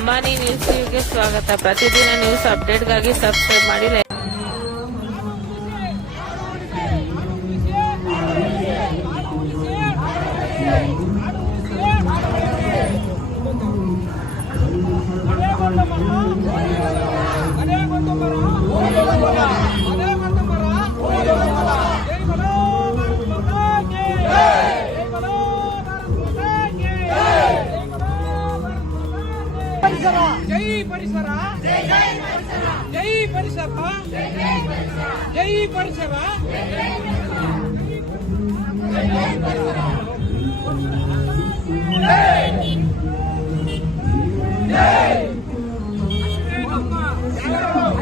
ಅಂಬಾನಿ ನ್ಯೂಸ್ಗೆ ಸ್ವಾಗತ. ಪ್ರತಿದಿನ ನ್ಯೂಸ್ ಅಪ್ಡೇಟ್ಗಾಗಿ ಸಬ್ಸ್ಕ್ರೈಬ್ ಮಾಡಿ. ಜೈ ಪರಿಸರ, ಜೈ ಪರಿಸರ, ಜೈ ಪರಿಸರ.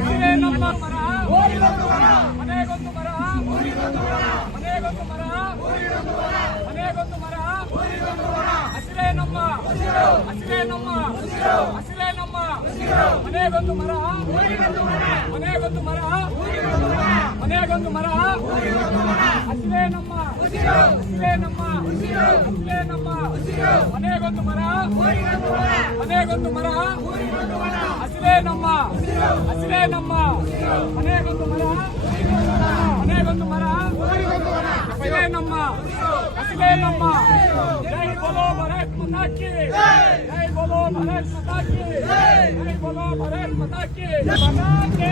ಮನೆಗೊಂದು ಮರ, ಮನೆಗೊಂದು ಮರ, ಮನೆಗೊಂದು ಮರ. ಹಸಿರೇ ನಮ್ಮ, ಹಸಿರೇ ನಮ್ಮ, ಹಸಿರೇ ನಮ್ಮ. ಮನೆಗೊಂದು ಮರ, ಮನೆಗೊಂದು ಮರ, ಮನೆಗೊಂದು ಮರ. ಹಸಿರೇ ನಮ್ಮ, ಹಸಿರೇ ನಮ್ಮ, ಹಸಿರೇ ನಮ್ಮ. ಮನೆಗೊಂದು ಮರ, ಮನೆಗೊಂದು ಮರ. ಹಸಿರೇ ನಮ್ಮ, ಹಸಿರೇ ನಮ್ಮ. ಮನೆಗೊಂದು ಮರ, ಮನೆಗೊಂದು ಮರ. ಹಸಿರೇ ನಮ್ಮ, ಹಸಿರೇ ನಮ್ಮ. ಜೈ ಬೋಲೋ ಭಾರತ್ ಮಾತಾ ಕಿ, ಜೈ ಬೋಲೋ ಭಾರತ್ ಮಾತಾ ಕಿ, ಜೈ ಬೋಲೋ ಭಾರತ್ ಮಾತಾ ಕಿ, ಮಾತಾ ಕಿ.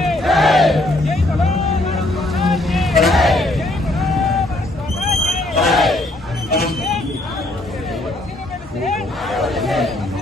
ಜೈ ಬೋಲೋ ಭಾರತ್ ಮಾತಾ ಕಿ, ಜೈ ಬೋಲೋ ಭಾರತ್ ಮಾತಾ ಕಿ.